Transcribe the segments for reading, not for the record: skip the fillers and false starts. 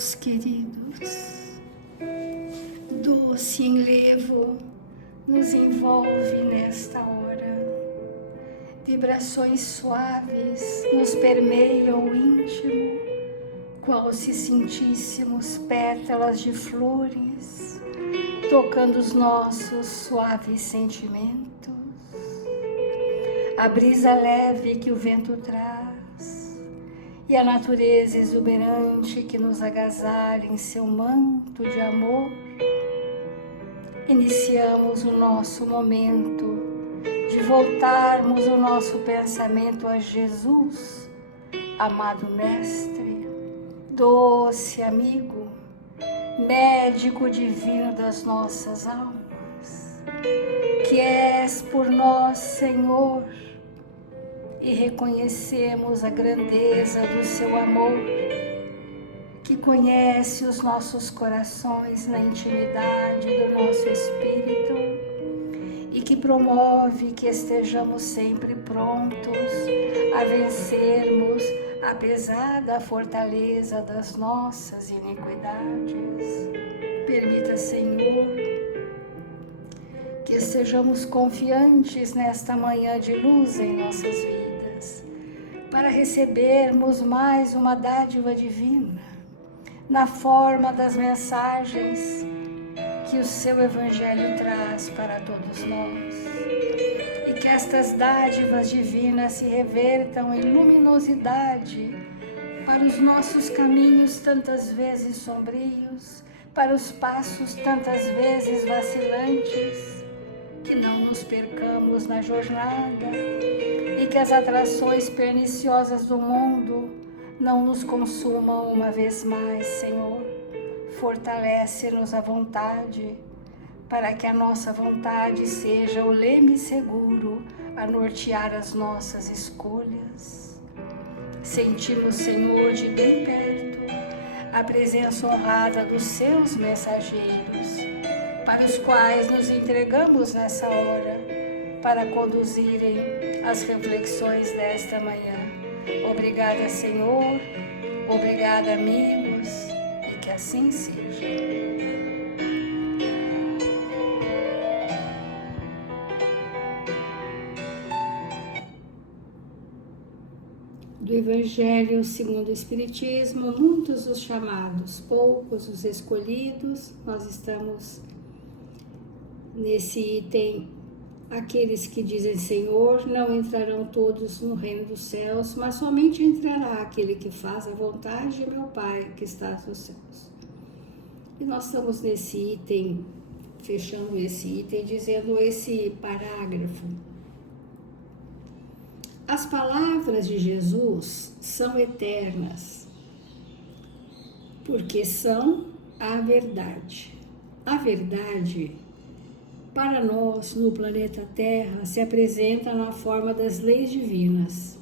meus queridos, doce enlevo nos envolve nesta hora. Vibrações suaves nos permeiam o íntimo, qual se sentíssemos pétalas de flores, tocando os nossos suaves sentimentos. A brisa leve que o vento traz e a natureza exuberante que nos agasalha em seu manto de amor. Iniciamos o nosso momento de voltarmos o nosso pensamento a Jesus, amado Mestre, doce amigo, médico divino das nossas almas, que és por nós, Senhor, e reconhecemos a grandeza do seu amor, que conhece os nossos corações na intimidade do nosso espírito e que promove que estejamos sempre prontos a vencermos, apesar da fortaleza das nossas iniquidades. Permita, Senhor, que estejamos confiantes nesta manhã de luz em nossas vidas, para recebermos mais uma dádiva divina, na forma das mensagens que o seu Evangelho traz para todos nós. E que estas dádivas divinas se revertam em luminosidade para os nossos caminhos tantas vezes sombrios, para os passos tantas vezes vacilantes, que não nos percamos na jornada e que as atrações perniciosas do mundo não nos consumam uma vez mais, Senhor. Fortalece-nos a vontade, para que a nossa vontade seja o leme seguro a nortear as nossas escolhas. Sentimos, Senhor, de bem perto a presença honrada dos seus mensageiros, para os quais nos entregamos nessa hora, para conduzirem as reflexões desta manhã. Obrigada, Senhor, obrigada, amigos, e que assim seja. Do Evangelho segundo o Espiritismo, muitos os chamados, poucos os escolhidos. Nós estamos nesse item: aqueles que dizem Senhor, não entrarão todos no reino dos céus, mas somente entrará aquele que faz a vontade de meu Pai que está nos céus. E nós estamos nesse item, fechando esse item, dizendo esse parágrafo. As palavras de Jesus são eternas, porque são a verdade. A verdade, para nós, no planeta Terra, se apresenta na forma das leis divinas.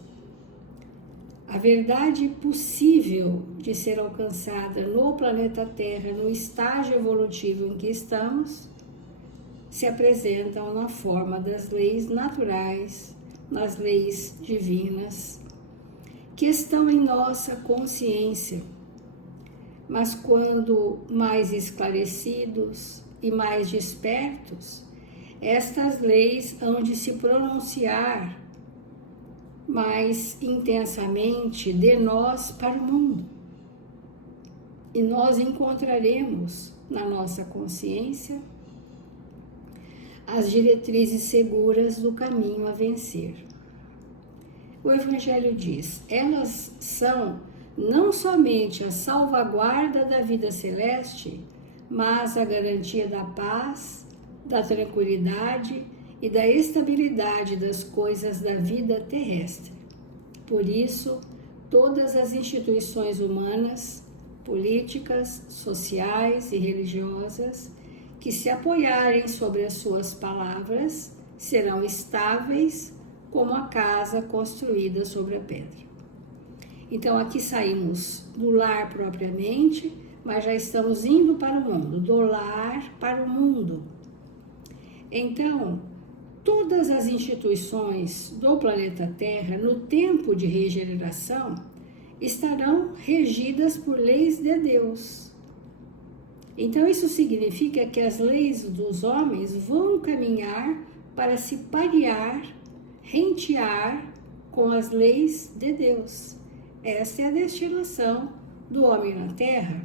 A verdade possível de ser alcançada no planeta Terra, no estágio evolutivo em que estamos, se apresentam na forma das leis naturais, nas leis divinas, que estão em nossa consciência. Mas quando mais esclarecidos e mais despertos, estas leis hão de se pronunciar mais intensamente de nós para o mundo. E nós encontraremos na nossa consciência as diretrizes seguras do caminho a vencer. O Evangelho diz: elas são não somente a salvaguarda da vida celeste, mas a garantia da paz, da tranquilidade e da estabilidade das coisas da vida terrestre. Por isso, todas as instituições humanas, políticas, sociais e religiosas que se apoiarem sobre as suas palavras serão estáveis como a casa construída sobre a pedra. Então aqui saímos do lar propriamente, mas já estamos indo para o mundo, do lar para o mundo. Então, todas as instituições do planeta Terra, no tempo de regeneração, estarão regidas por leis de Deus. Então isso significa que as leis dos homens vão caminhar para se parear, rentear com as leis de Deus. Esta é a destinação do homem na Terra.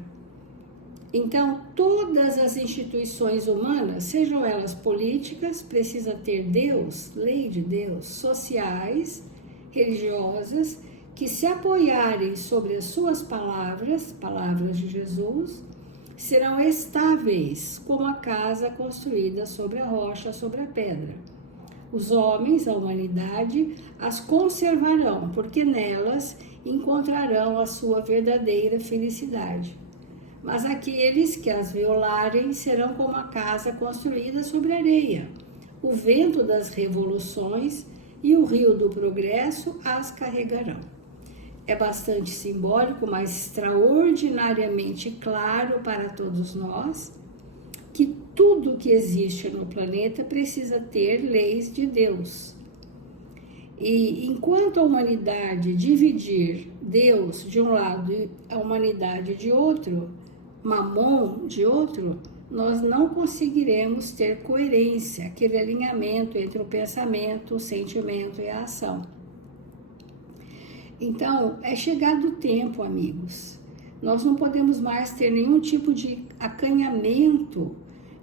Então, todas as instituições humanas, sejam elas políticas, precisa ter Deus, lei de Deus, sociais, religiosas, que se apoiarem sobre as suas palavras, palavras de Jesus, serão estáveis como a casa construída sobre a rocha, sobre a pedra. Os homens, a humanidade, as conservarão, porque nelas encontrarão a sua verdadeira felicidade. Mas aqueles que as violarem serão como a casa construída sobre areia. O vento das revoluções e o rio do progresso as carregarão. É bastante simbólico, mas extraordinariamente claro para todos nós que tudo que existe no planeta precisa ter leis de Deus. E enquanto a humanidade dividir Deus de um lado e a humanidade de outro, Mamon de outro, nós não conseguiremos ter coerência, aquele alinhamento entre o pensamento, o sentimento e a ação. Então, é chegado o tempo, amigos. Nós não podemos mais ter nenhum tipo de acanhamento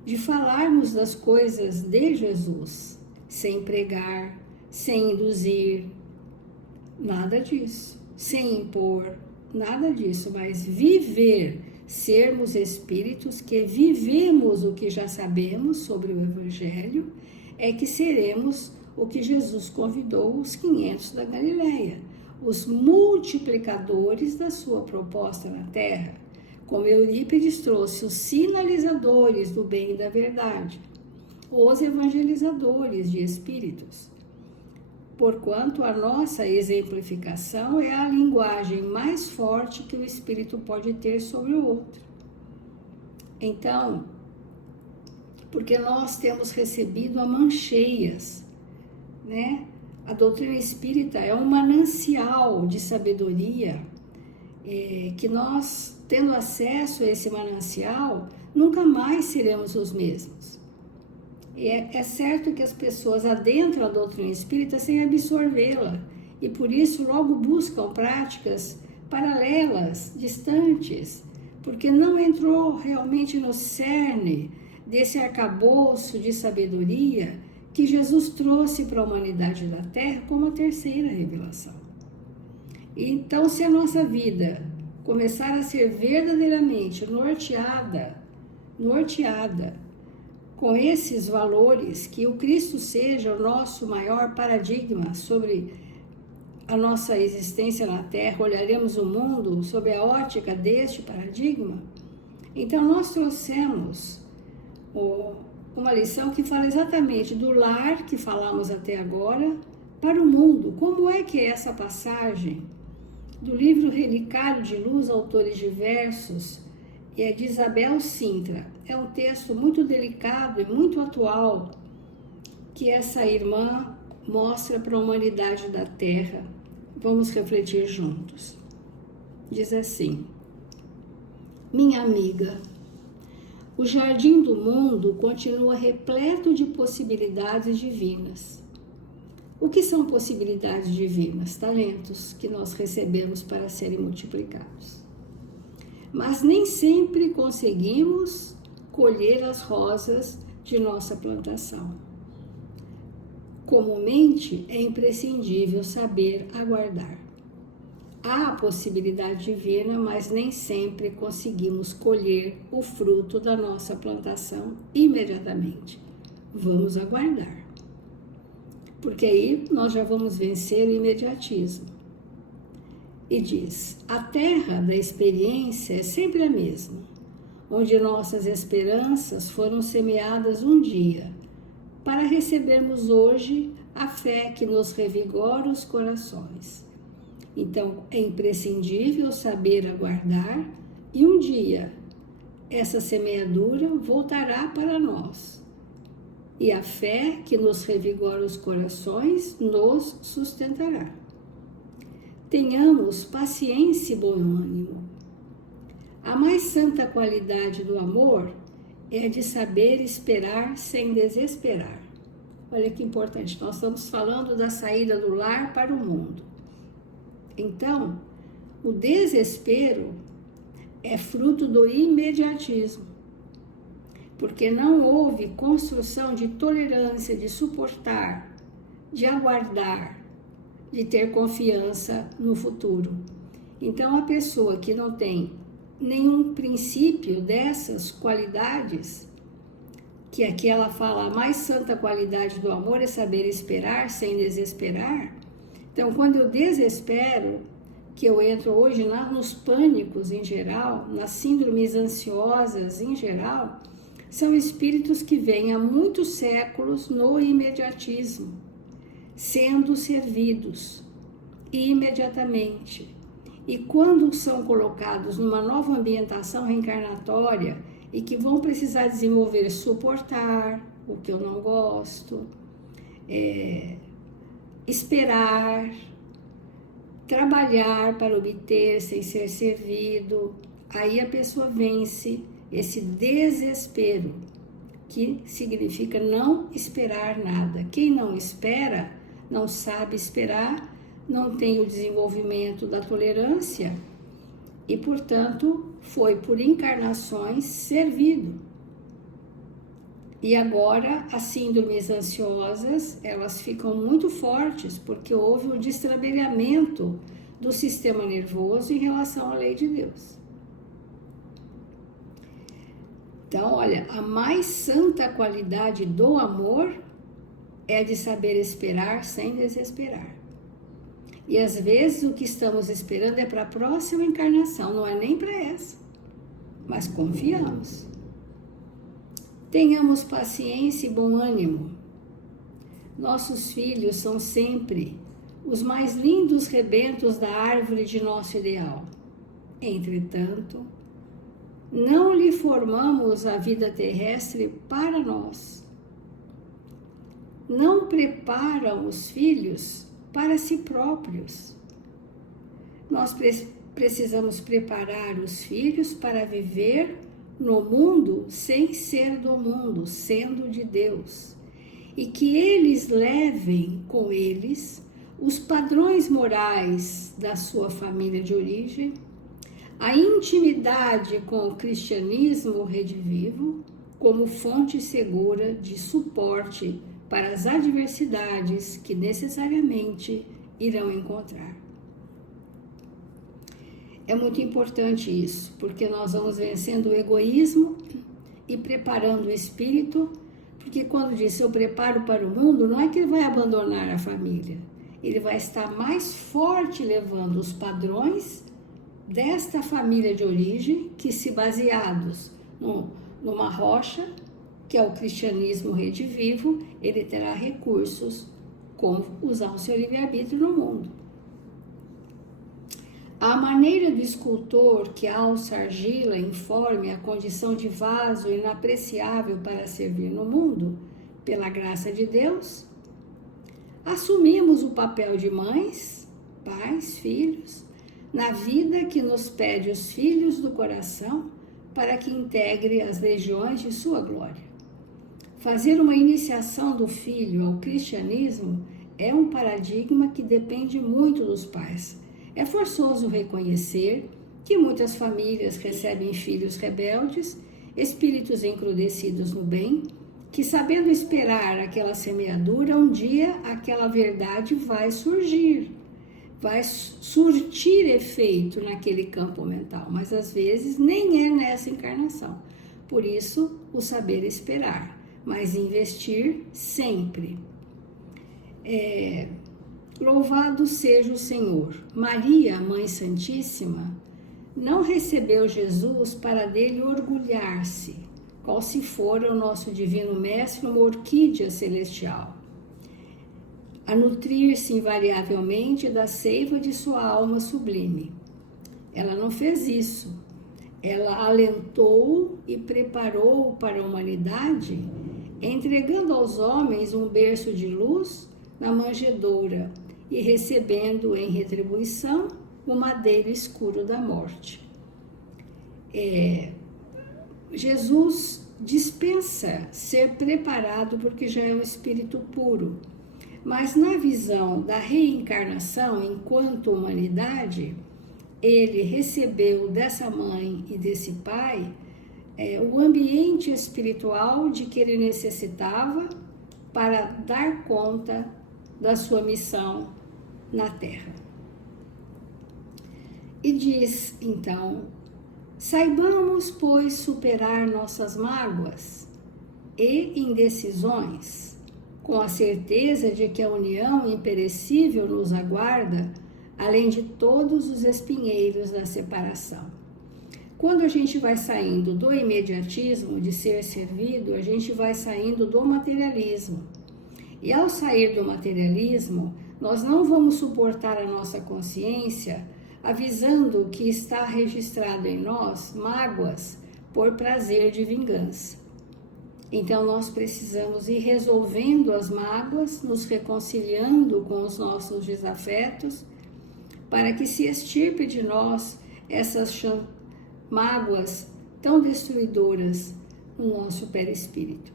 de falarmos das coisas de Jesus, sem pregar, sem induzir, nada disso, sem impor, nada disso, mas viver, sermos espíritos que vivemos o que já sabemos sobre o Evangelho, é que seremos o que Jesus convidou os 500 da Galileia, os multiplicadores da sua proposta na Terra, como Eurípides trouxe os sinalizadores do bem e da verdade, os evangelizadores de espíritos. Porquanto a nossa exemplificação é a linguagem mais forte que o espírito pode ter sobre o outro. Então, porque nós temos recebido a mãos cheias, né? A doutrina espírita é um manancial de sabedoria, que nós, tendo acesso a esse manancial, nunca mais seremos os mesmos. É certo que as pessoas adentram a doutrina espírita sem absorvê-la e por isso logo buscam práticas paralelas, distantes, porque não entrou realmente no cerne desse arcabouço de sabedoria que Jesus trouxe para a humanidade da Terra como a terceira revelação. Então, se a nossa vida começar a ser verdadeiramente norteada com esses valores, que o Cristo seja o nosso maior paradigma sobre a nossa existência na Terra, olharemos o mundo sob a ótica deste paradigma, então nós trouxemos uma lição que fala exatamente do lar que falamos até agora para o mundo. Como é que é essa passagem do livro Relicário de Luz, autores diversos, é de Isabel Sintra. É um texto muito delicado e muito atual que essa irmã mostra para a humanidade da Terra. Vamos refletir juntos. Diz assim: minha amiga, o jardim do mundo continua repleto de possibilidades divinas. O que são possibilidades divinas? Talentos que nós recebemos para serem multiplicados. Mas nem sempre conseguimos colher as rosas de nossa plantação. Comumente, é imprescindível saber aguardar. Há a possibilidade divina, mas nem sempre conseguimos colher o fruto da nossa plantação imediatamente. Vamos aguardar, porque aí nós já vamos vencer o imediatismo. E diz: a terra da experiência é sempre a mesma, onde nossas esperanças foram semeadas um dia, para recebermos hoje a fé que nos revigora os corações. Então, é imprescindível saber aguardar, e um dia essa semeadura voltará para nós. E a fé que nos revigora os corações nos sustentará. tenhamos paciência e bom ânimo. A mais santa qualidade do amor é de saber esperar sem desesperar. Olha que importante, nós estamos falando da saída do lar para o mundo. Então, o desespero é fruto do imediatismo, porque não houve construção de tolerância, de suportar, de aguardar, de ter confiança no futuro. Então, a pessoa que não tem nenhum princípio dessas qualidades, que aqui ela fala, a mais santa qualidade do amor é saber esperar sem desesperar. Então, quando eu desespero, que eu entro hoje nos pânicos em geral, nas síndromes ansiosas em geral, são espíritos que vêm há muitos séculos no imediatismo, sendo servidos imediatamente. E quando são colocados numa nova ambientação reencarnatória e que vão precisar desenvolver suportar o que eu não gosto, esperar, trabalhar para obter sem ser servido, aí a pessoa vence esse desespero, que significa não esperar nada. Quem não espera, não sabe esperar, não tem o desenvolvimento da tolerância e, portanto, foi por encarnações servido. E agora as síndromes ansiosas, elas ficam muito fortes porque houve um destrambelhamento do sistema nervoso em relação à lei de Deus. Então, olha, a mais santa qualidade do amor é de saber esperar sem desesperar. E às vezes o que estamos esperando é para a próxima encarnação, não é nem para essa, mas confiamos. Tenhamos paciência e bom ânimo. Nossos filhos são sempre os mais lindos rebentos da árvore de nosso ideal. Entretanto, não lhe formamos a vida terrestre para nós. Não preparam os filhos para si próprios. Nós precisamos preparar os filhos para viver no mundo sem ser do mundo, sendo de Deus. E que eles levem com eles os padrões morais da sua família de origem, a intimidade com o cristianismo redivivo como fonte segura de suporte para as adversidades que necessariamente irão encontrar. É muito importante isso, porque nós vamos vencendo o egoísmo e preparando o espírito, porque quando diz eu preparo para o mundo, não é que ele vai abandonar a família, ele vai estar mais forte levando os padrões desta família de origem, que se baseados numa rocha, que é o cristianismo redivivo, ele terá recursos como usar o seu livre-arbítrio no mundo. A maneira do escultor que alça argila informe a condição de vaso inapreciável para servir no mundo, pela graça de Deus, assumimos o papel de mães, pais, filhos, na vida que nos pede os filhos do coração para que integre as legiões de sua glória. Fazer uma iniciação do filho ao cristianismo é um paradigma que depende muito dos pais. É forçoso reconhecer que muitas famílias recebem filhos rebeldes, espíritos encrudecidos no bem, que sabendo esperar aquela semeadura, um dia aquela verdade vai surgir, vai surtir efeito naquele campo mental, mas às vezes nem é nessa encarnação. Por isso, o saber esperar, mas investir sempre. Louvado seja o Senhor. Maria, Mãe Santíssima, não recebeu Jesus para dele orgulhar-se, qual se fora o nosso Divino Mestre uma orquídea celestial, a nutrir-se invariavelmente da seiva de sua alma sublime. Ela não fez isso. Ela alentou e preparou para a humanidade, entregando aos homens um berço de luz na manjedoura e recebendo em retribuição o madeiro escuro da morte. Jesus dispensa ser preparado porque já é um espírito puro, mas na visão da reencarnação enquanto humanidade, ele recebeu dessa mãe e desse pai o ambiente espiritual de que ele necessitava para dar conta da sua missão na Terra. E diz, então, saibamos, pois, superar nossas mágoas e indecisões, com a certeza de que a união imperecível nos aguarda, além de todos os espinheiros da separação. Quando a gente vai saindo do imediatismo de ser servido, a gente vai saindo do materialismo. E ao sair do materialismo, nós não vamos suportar a nossa consciência avisando que está registrado em nós mágoas por prazer de vingança. Então nós precisamos ir resolvendo as mágoas, nos reconciliando com os nossos desafetos, para que se extirpe de nós essas mágoas tão destruidoras no nosso perispírito.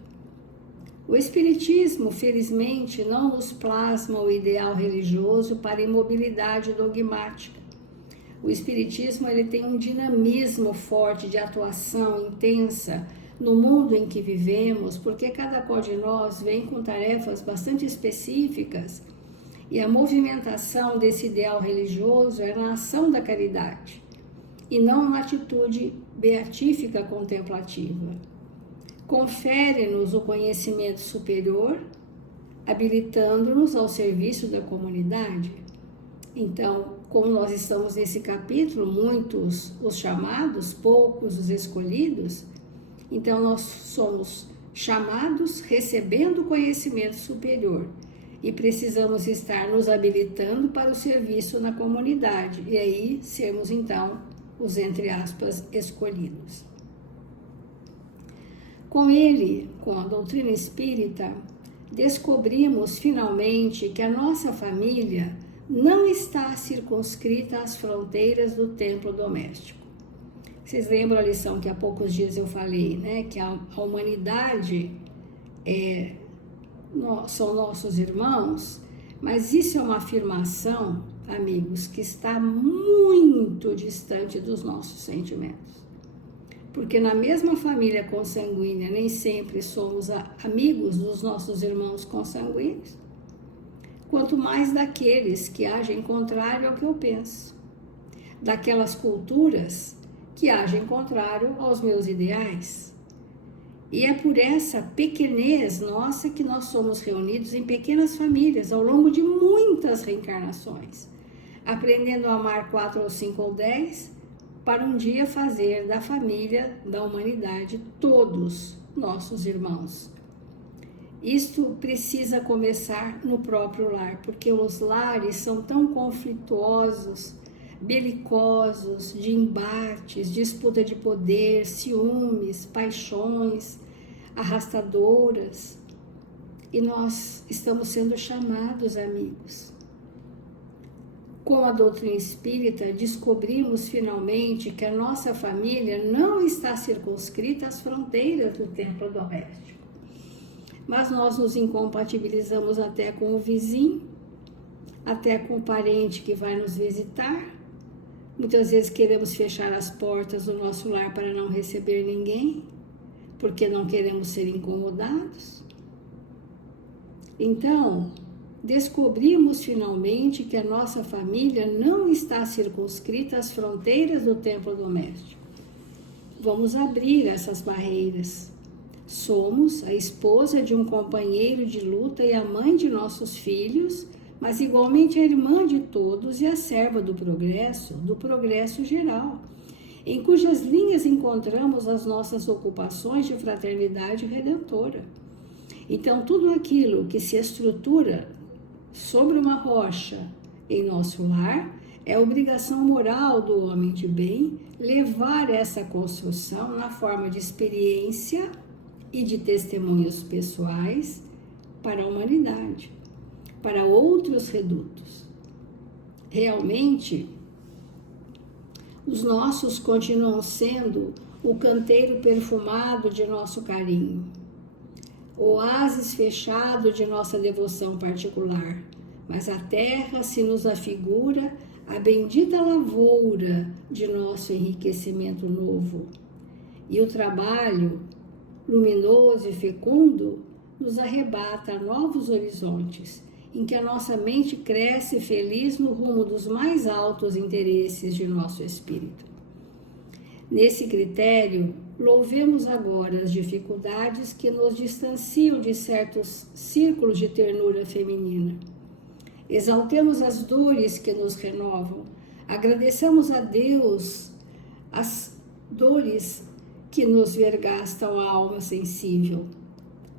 O Espiritismo, felizmente, não nos plasma o ideal religioso para imobilidade dogmática. O Espiritismo ele tem um dinamismo forte de atuação intensa no mundo em que vivemos, porque cada qual de nós vem com tarefas bastante específicas e a movimentação desse ideal religioso é na ação da caridade e não na atitude beatífica contemplativa. Confere-nos o conhecimento superior, habilitando-nos ao serviço da comunidade. Então, como nós estamos nesse capítulo, muitos os chamados, poucos os escolhidos, então nós somos chamados recebendo o conhecimento superior e precisamos estar nos habilitando para o serviço na comunidade e aí sermos então os, entre aspas, escolhidos. Com ele, com a doutrina espírita, descobrimos finalmente que a nossa família não está circunscrita às fronteiras do templo doméstico. Vocês lembram a lição que há poucos dias eu falei, né? Que a humanidade são nossos irmãos, mas isso é uma afirmação, amigos, que está muito distante dos nossos sentimentos. Porque na mesma família consanguínea nem sempre somos amigos dos nossos irmãos consanguíneos, quanto mais daqueles que agem contrário ao que eu penso, daquelas culturas que agem contrário aos meus ideais. E é por essa pequenez nossa que nós somos reunidos em pequenas famílias ao longo de muitas reencarnações, aprendendo a amar 4 ou 5 ou 10, para um dia fazer da família, da humanidade, todos nossos irmãos. Isto precisa começar no próprio lar, porque os lares são tão conflituosos, belicosos, de embates, disputa de poder, ciúmes, paixões, arrastadoras. E nós estamos sendo chamados, amigos. Com a doutrina espírita, descobrimos finalmente que a nossa família não está circunscrita às fronteiras do templo doméstico. Mas nós nos incompatibilizamos até com o vizinho, até com o parente que vai nos visitar. Muitas vezes queremos fechar as portas do nosso lar para não receber ninguém, porque não queremos ser incomodados. Então, descobrimos finalmente que a nossa família não está circunscrita às fronteiras do templo doméstico. Vamos abrir essas barreiras. Somos a esposa de um companheiro de luta e a mãe de nossos filhos, mas igualmente a irmã de todos e a serva do progresso geral, em cujas linhas encontramos as nossas ocupações de fraternidade redentora. Então, tudo aquilo que se estrutura sobre uma rocha em nosso lar, é obrigação moral do homem de bem levar essa construção na forma de experiência e de testemunhos pessoais para a humanidade. para outros redutos. Realmente, os nossos continuam sendo o canteiro perfumado de nosso carinho, o oásis fechado de nossa devoção particular, mas a terra se nos afigura a bendita lavoura de nosso enriquecimento novo. E o trabalho, luminoso e fecundo, nos arrebata novos horizontes, em que a nossa mente cresce feliz no rumo dos mais altos interesses de nosso espírito. Nesse critério, louvemos agora as dificuldades que nos distanciam de certos círculos de ternura feminina. Exaltemos as dores que nos renovam, agradeçamos a Deus as dores que nos vergastam a alma sensível.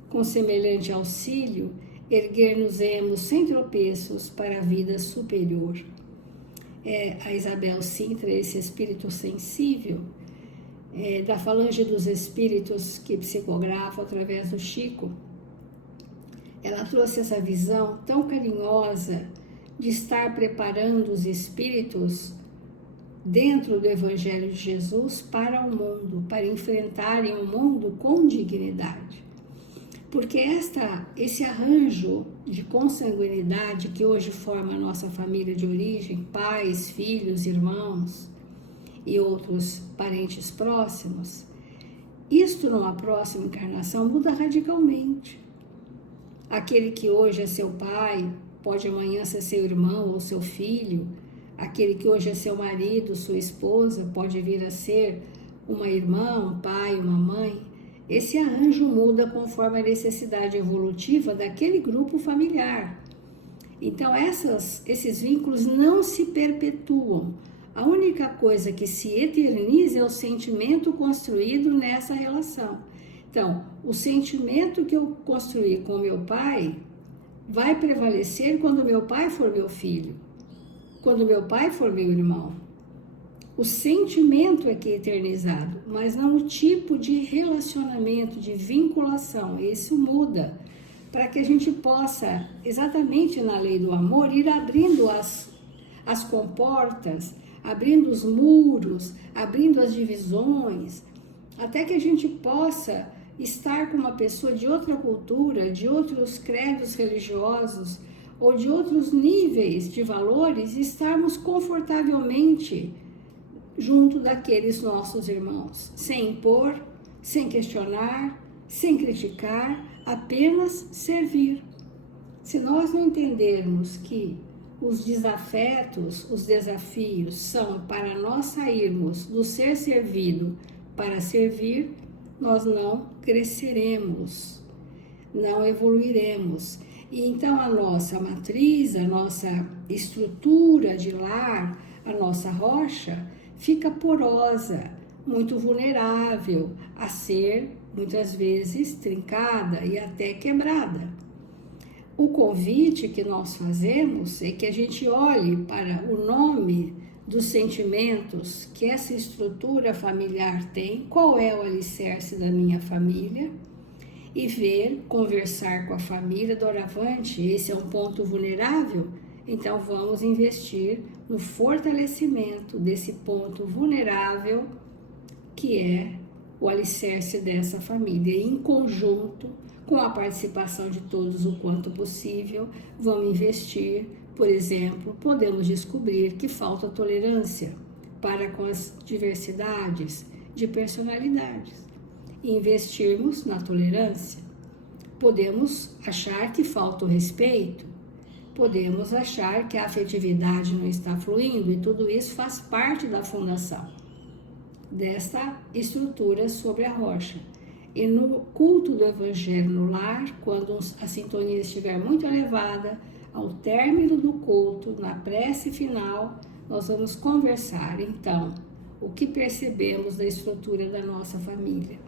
Com semelhante auxílio, erguer-nos-emos sem tropeços para a vida superior. A Isabel Sintra, esse espírito sensível, da falange dos espíritos que psicografam através do Chico, ela trouxe essa visão tão carinhosa de estar preparando os espíritos dentro do Evangelho de Jesus para o mundo, para enfrentarem o mundo com dignidade. Porque esse arranjo de consanguinidade que hoje forma a nossa família de origem, pais, filhos, irmãos e outros parentes próximos, isto numa próxima encarnação muda radicalmente. Aquele que hoje é seu pai pode amanhã ser seu irmão ou seu filho. Aquele que hoje é seu marido, sua esposa, pode vir a ser uma irmã, um pai, uma mãe. Esse arranjo muda conforme a necessidade evolutiva daquele grupo familiar. Então, esses vínculos não se perpetuam. A única coisa que se eterniza é o sentimento construído nessa relação. Então, o sentimento que eu construí com meu pai vai prevalecer quando meu pai for meu filho, quando meu pai for meu irmão. O sentimento é que é eternizado, mas não o tipo de relacionamento, de vinculação. Isso muda, para que a gente possa, exatamente na lei do amor, ir abrindo as comportas, abrindo os muros, abrindo as divisões, até que a gente possa estar com uma pessoa de outra cultura, de outros credos religiosos ou de outros níveis de valores e estarmos confortavelmente junto daqueles nossos irmãos, sem impor, sem questionar, sem criticar, apenas servir. Se nós não entendermos que os desafetos, os desafios são para nós sairmos do ser servido para servir, nós não cresceremos, não evoluiremos. E então a nossa matriz, a nossa estrutura de lar, a nossa rocha, fica porosa, muito vulnerável a ser, muitas vezes, trincada e até quebrada. O convite que nós fazemos é que a gente olhe para o nome dos sentimentos que essa estrutura familiar tem, qual é o alicerce da minha família, e ver, conversar com a família, doravante, esse é um ponto vulnerável, então vamos investir no fortalecimento desse ponto vulnerável que é o alicerce dessa família. Em conjunto, com a participação de todos o quanto possível, vamos investir. Por exemplo, podemos descobrir que falta tolerância para com as diversidades de personalidades. Investirmos na tolerância. Podemos achar que falta o respeito. Podemos achar que a afetividade não está fluindo e tudo isso faz parte da fundação desta estrutura sobre a rocha. E no culto do Evangelho no lar, quando a sintonia estiver muito elevada, ao término do culto, na prece final, nós vamos conversar, então, o que percebemos da estrutura da nossa família.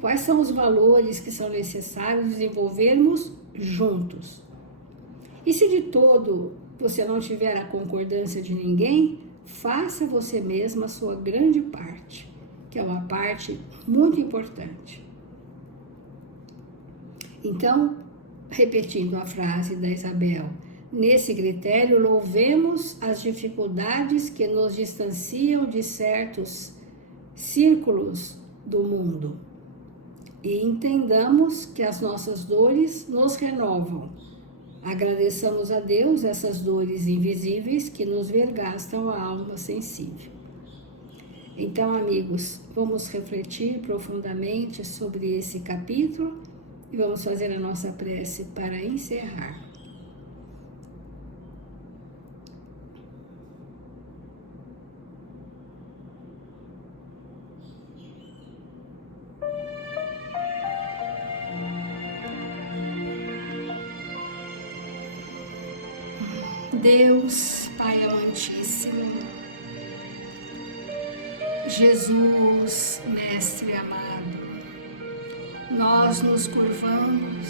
Quais são os valores que são necessários desenvolvermos juntos? E se de todo você não tiver a concordância de ninguém, faça você mesma a sua grande parte, que é uma parte muito importante. Então, repetindo a frase da Isabel, Nesse critério, louvemos as dificuldades que nos distanciam de certos círculos do mundo e entendamos que as nossas dores nos renovam. Agradeçamos a Deus essas dores invisíveis que nos vergastam a alma sensível. Então, amigos, vamos refletir profundamente sobre esse capítulo e vamos fazer a nossa prece para encerrar. Deus, Pai amantíssimo, Jesus, Mestre amado, nós nos curvamos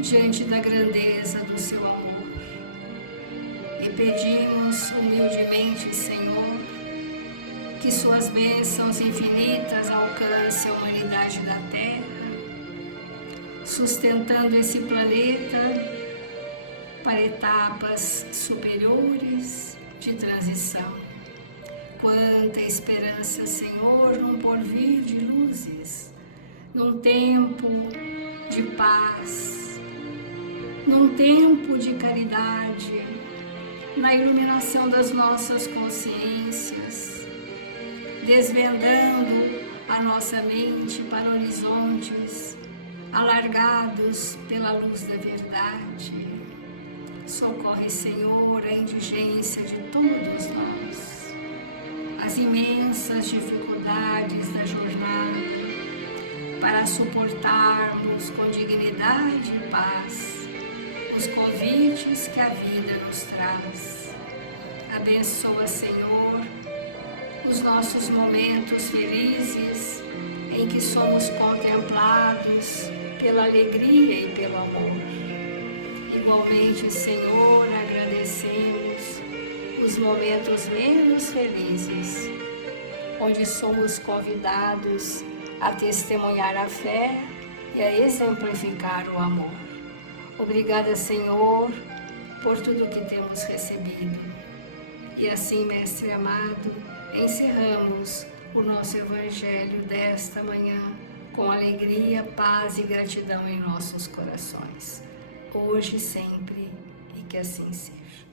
diante da grandeza do seu amor e pedimos humildemente, Senhor, que suas bênçãos infinitas alcancem a humanidade da Terra, sustentando esse planeta para etapas superiores de transição. Quanta esperança, Senhor, num porvir de luzes, num tempo de paz, num tempo de caridade, na iluminação das nossas consciências, desvendando a nossa mente para horizontes alargados pela luz da verdade. Socorre, Senhor, a indigência de todos nós, as imensas dificuldades da jornada, para suportarmos com dignidade e paz os convites que a vida nos traz. Abençoa, Senhor, os nossos momentos felizes em que somos contemplados pela alegria e pelo amor. Igualmente, Senhor, agradecemos os momentos menos felizes, onde somos convidados a testemunhar a fé e a exemplificar o amor. Obrigada, Senhor, por tudo que temos recebido. E assim, Mestre amado, encerramos o nosso Evangelho desta manhã com alegria, paz e gratidão em nossos corações. Hoje e sempre, e que assim seja.